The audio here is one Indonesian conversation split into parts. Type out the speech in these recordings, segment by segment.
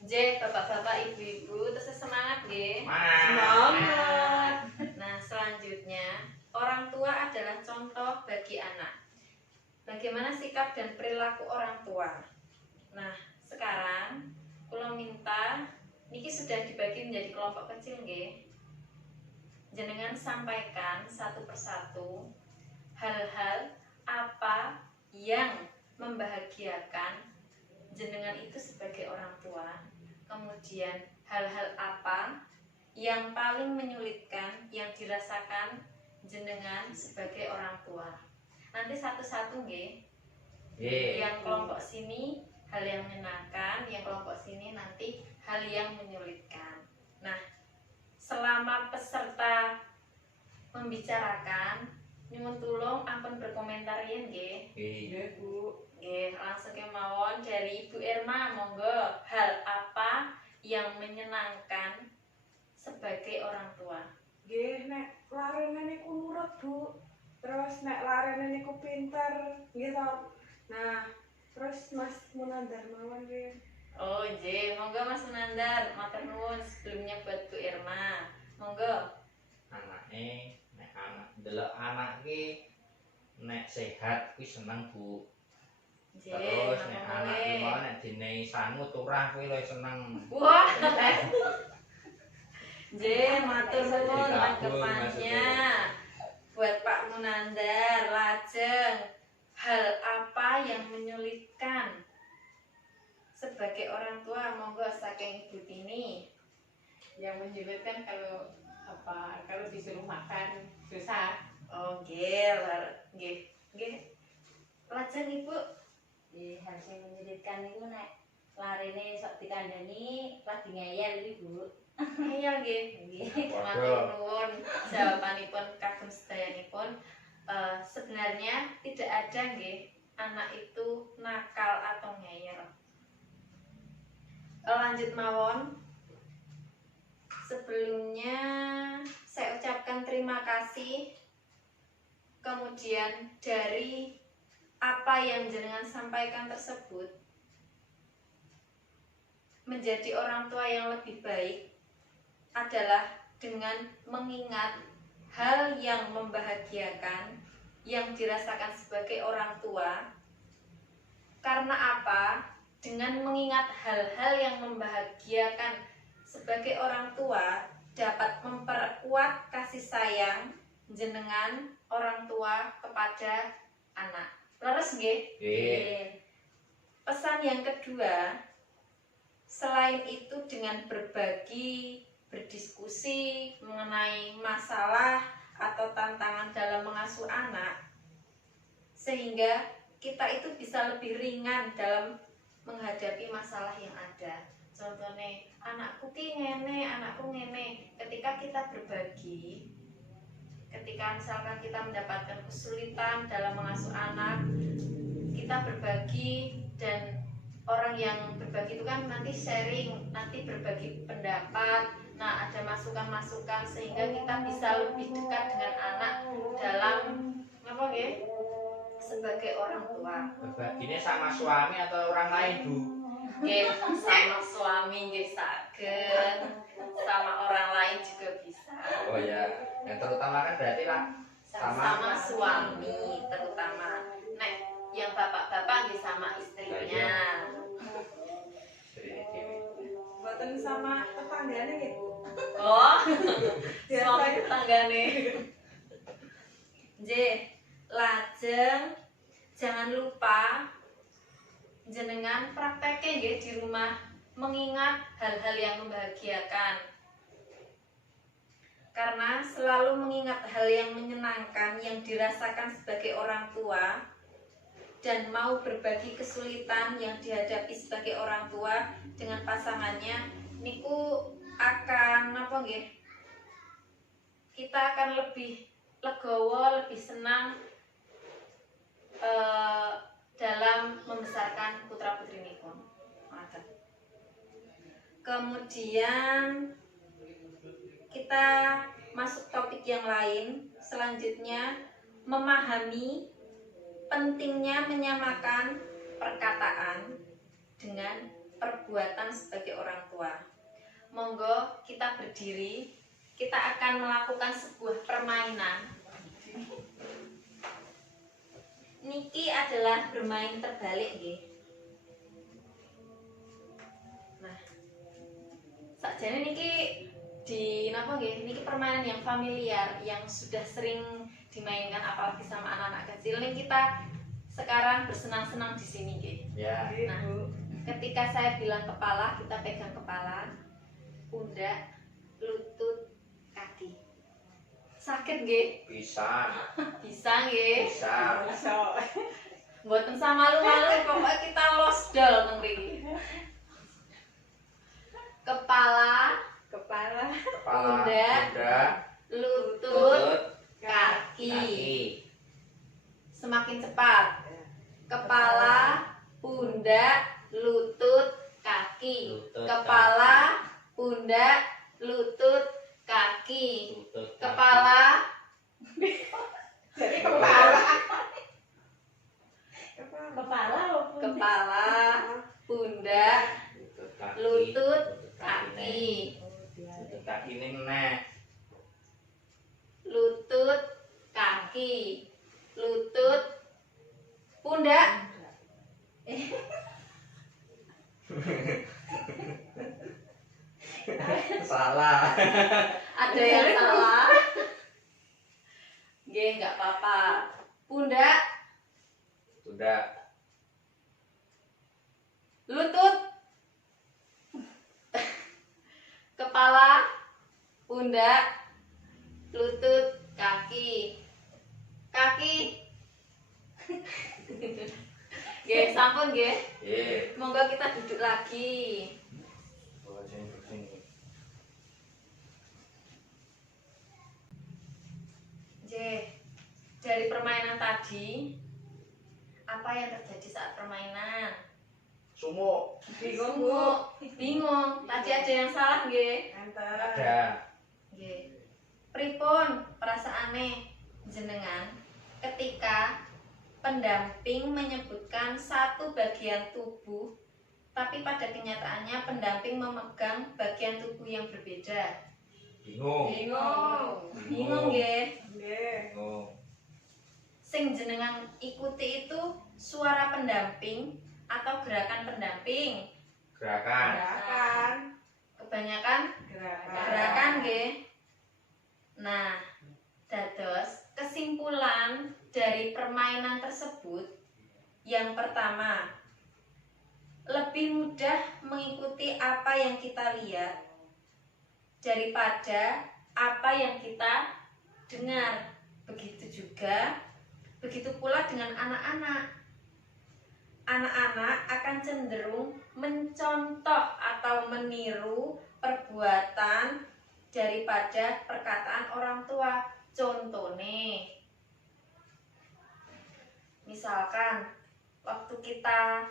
J, bapak-bapak, ibu-ibu, terus semangat nggih. Semangat. Nah, selanjutnya, orang tua adalah contoh bagi anak. Bagaimana sikap dan perilaku orang tua? Nah, sekarang kula minta niki sudah dibagi menjadi kelompok kecil nggih. Jenengan sampaikan satu persatu hal-hal apa yang membahagiakan jenengan itu sebagai orang tua. Kemudian hal-hal apa yang paling menyulitkan yang dirasakan jenengan sebagai orang tua. Nanti satu-satu nggih. Yang kelompok sini hal yang menyenangkan, yang kelompok sini nanti hal yang menyulitkan. Nah, selama peserta membicarakan, nyuwun tulung ampun berkomentar yen nggih. Nggih, Bu. Nggih, langsung kemawon dari Ibu Irma, monggo. Hal apa yang menyenangkan sebagai orang tua? Nggih, nek larene niku nurut, Bu. Terus nek larene niku pinter, nggih to. Nah, terus Mas Munandar mawon nggih. Oh, J, monggo Mas Munandar, matur nuwun sebelumnya buat Bu Irma. Monggo. Anake nek anak ndelok anak ki nek sehat kuwi seneng, Bu. J, Terus nek monggo anak nggih. ki mau nek dinehi sangu turah kuwi luwih seneng. Wah. J, matur nuwun Dikabul tanggapannya buat Pak Munandar. Lajeng, hal apa yang menyulitkan sebagai orang tua? Monggo saking Ibu Tini. Yang menyulitkan kalau disuruh makan susah. Oh, nggih, nggih. Lajeng Ibu. Hal sing menyulitkan niku nek larene sok dikandani lagi ngeyel iki, Bu. Ngeyel nggih. Matur nuwun jawabanipun kagem sedayanipun. Sebenarnya tidak ada nggih anak itu nakal atau ngeyel. Lanjut mawon. Sebelumnya saya ucapkan terima kasih. Kemudian dari apa yang jenengan sampaikan tersebut, menjadi orang tua yang lebih baik adalah dengan mengingat hal yang membahagiakan yang dirasakan sebagai orang tua. Karena apa? Dengan mengingat hal-hal yang membahagiakan sebagai orang tua dapat memperkuat kasih sayang jenengan orang tua kepada anak. Leres nggih? Nggih. Pesan yang kedua, selain itu dengan berbagi, berdiskusi mengenai masalah atau tantangan dalam mengasuh anak, sehingga kita itu bisa lebih ringan dalam menghadapi masalah yang ada. Contohnya, anakku ki ngene, anakku ngene. Ketika kita berbagi, ketika misalkan kita mendapatkan kesulitan dalam mengasuh anak, kita berbagi, dan orang yang berbagi itu kan nanti sharing, nanti berbagi pendapat. Nah, ada masukan-masukan sehingga kita bisa lebih dekat dengan anak dalam apa nggih? Sebagai orang tua. Berbaginya sama suami atau orang lain, Bu? Nggih, sama suami nggih saged, sama orang lain juga bisa. Oh ya, yang terutama kan berarti lah Sama suami terutama. Nek yang bapak-bapak nggih sama istrinya. Istri dewe. Mboten sama tetanggane nggih, Bu. Oh, suami Biasanya tetanggane. J, lajeng jangan lupa jenengan prakteknya nggih di rumah, mengingat hal-hal yang membahagiakan. Karena selalu mengingat hal yang menyenangkan yang dirasakan sebagai orang tua dan mau berbagi kesulitan yang dihadapi sebagai orang tua dengan pasangannya, niku akan apa nggih? Kita akan lebih legowo, lebih senang dalam membesarkan putra-putri nipun. Kemudian kita masuk topik yang lain. Selanjutnya, memahami pentingnya menyamakan perkataan dengan perbuatan sebagai orang tua. Monggo kita berdiri, kita akan melakukan sebuah permainan. Niki adalah bermain terbalik nggih. Nah, sakjane niki di napa nggih, niki permainan yang familiar yang sudah sering dimainkan apalagi sama anak-anak kecil. Nih kita sekarang bersenang-senang di sini nggih. Ya. Iya, Nah. Bu. Ketika saya bilang kepala, kita pegang kepala, pundak, lutut, kaki. Sakit nggih? Bisa. Bisa nggih? Bisa. So, Mboten sama malu-malu, pokoknya kita losdol teng mriki. Kepala, kepala, Kepala, Pundak. pundak, lutut, lutut, kaki. kaki. Semakin cepat. Kepala, pundak, lutut, kaki. Lutut, Kepala, pundak, lutut, kaki. lutut, kaki. Kepala, jadi kepala, Kepala apa? kepala, pundak, Lutut, kaki. lutut, kaki. kaki. Lutut kaki ini meneh. Lutut, kaki. Lutut, pundak. Salah. Ada yang salah. Nggih, nggak apa-apa. Pundak, Sudah. lutut, kepala, pundak, lutut, kaki. Kaki. Nggih, sampun nggih. Ye. Monggo kita duduk lagi. Bawa sini, sini. J. Dari permainan tadi, apa yang terjadi saat permainan? Sumuk. bingung, Bu. Sumuk, bingung. Tadi ada yang salah nggih? Enter. Ada. Nggih. Pripun perasaane jenengan ketika pendamping menyebutkan satu bagian tubuh, tapi pada kenyataannya pendamping memegang bagian tubuh yang berbeda? Bingung. Bingung. Bingung nggih? Nggih. Bingung. Sing jenengan ikuti itu suara pendamping atau gerakan pendamping? Gerakan. Gerakan. Kebanyakan Gerakan. gerakan nggih. Nah, dados kesimpulan dari permainan tersebut yang pertama, lebih mudah mengikuti apa yang kita lihat daripada apa yang kita dengar. Begitu pula dengan anak-anak. Anak-anak akan cenderung mencontoh atau meniru perbuatan daripada perkataan orang tua. Contohnya, misalkan waktu kita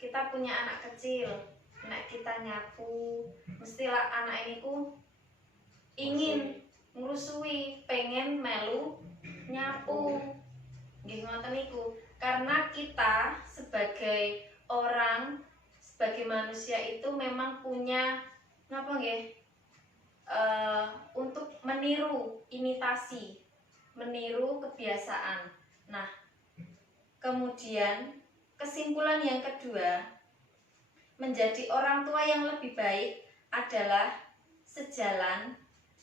kita punya anak kecil, nek kita nyapu, mestilah anak ini ku ingin ngrusui, pengen melu nyapu. Nggih ngoten niku. Karena kita sebagai orang, sebagai manusia itu memang punya untuk meniru, imitasi, meniru kebiasaan. Nah, kemudian kesimpulan yang kedua, menjadi orang tua yang lebih baik adalah sejalan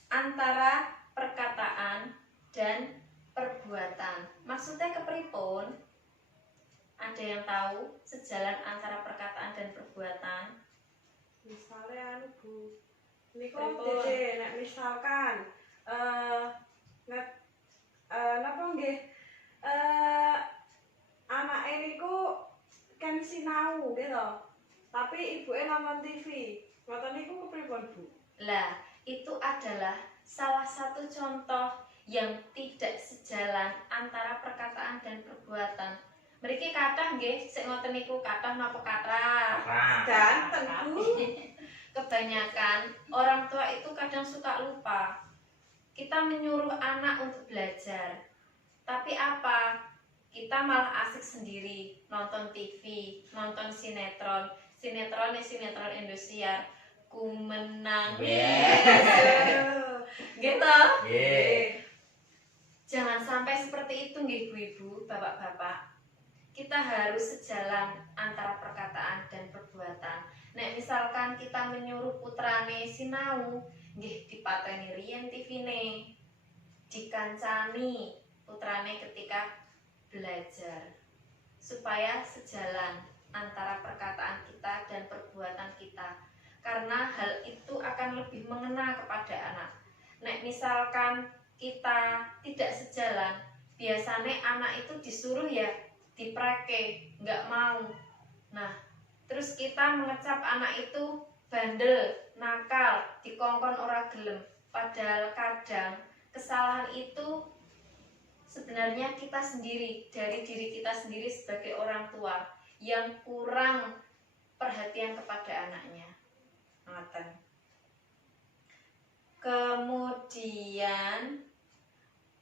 antara perkataan dan perbuatan. Maksudnya kepripun? Ada yang tahu sejalan antara perkataan dan perbuatan? Misalnya anu, Bu. Niku Pripun? dede nek misalkan napa nggih anake niku kan sinau gitu. Tapi ibuke nonton TV. Ngoten niku kepripun, Bu? Lah, itu adalah salah satu contoh yang tidak sejalan antara perkataan dan perbuatan. Mriki kathah nggih, sik ngoten niku kathah napa kathah? Nah. Janten, Bu. Kebanyakan orang tua itu kadang suka lupa. Kita menyuruh anak untuk belajar, tapi apa? Kita malah asik sendiri, nonton TV, nonton sinetron, sinetron Indosiar ku menang gitu. Nggih. Jangan sampai seperti itu nggih ibu-ibu, bapak-bapak. Kita harus sejalan antara perkataan dan perbuatan. Nek misalkan kita menyuruh putrane sinau, nggih dipateni riyen TV-ne, dikancani putrane ketika belajar, supaya sejalan antara perkataan kita dan perbuatan kita, karena hal itu akan lebih mengena kepada anak. Nek misalkan kita tidak sejalan, biasanya anak itu disuruh ya diprake, nggak mau. Nah, terus kita mengecap anak itu bandel, nakal, dikongkon ora gelem, padahal kadang kesalahan itu sebenarnya kita sendiri, dari diri kita sendiri sebagai orang tua yang kurang perhatian kepada anaknya. Ngoten. Kemudian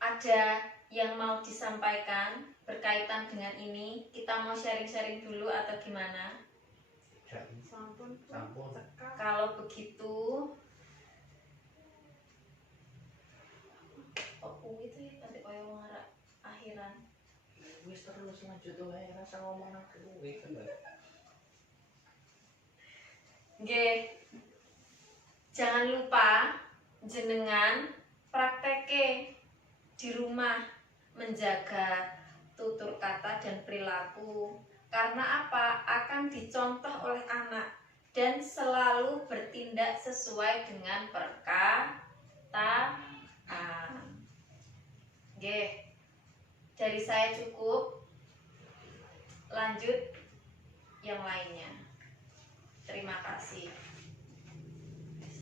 ada yang mau disampaikan berkaitan dengan ini? Kita mau sharing-sharing dulu atau gimana? Sampun Bu. Sampun. Cekak. Kalau begitu, kok kuwi itu ya nanti koyo ngarah akhiran. Wis terus lanjut wae rasa ngomong aku kuwi. Nggih. Jangan lupa jenengan prakteke di rumah, menjaga tutur kata dan perilaku. Karena apa? Akan dicontoh oleh anak dan selalu bertindak sesuai dengan perkataan. Nggih. Dari saya cukup. Lanjut yang lainnya. Terima kasih.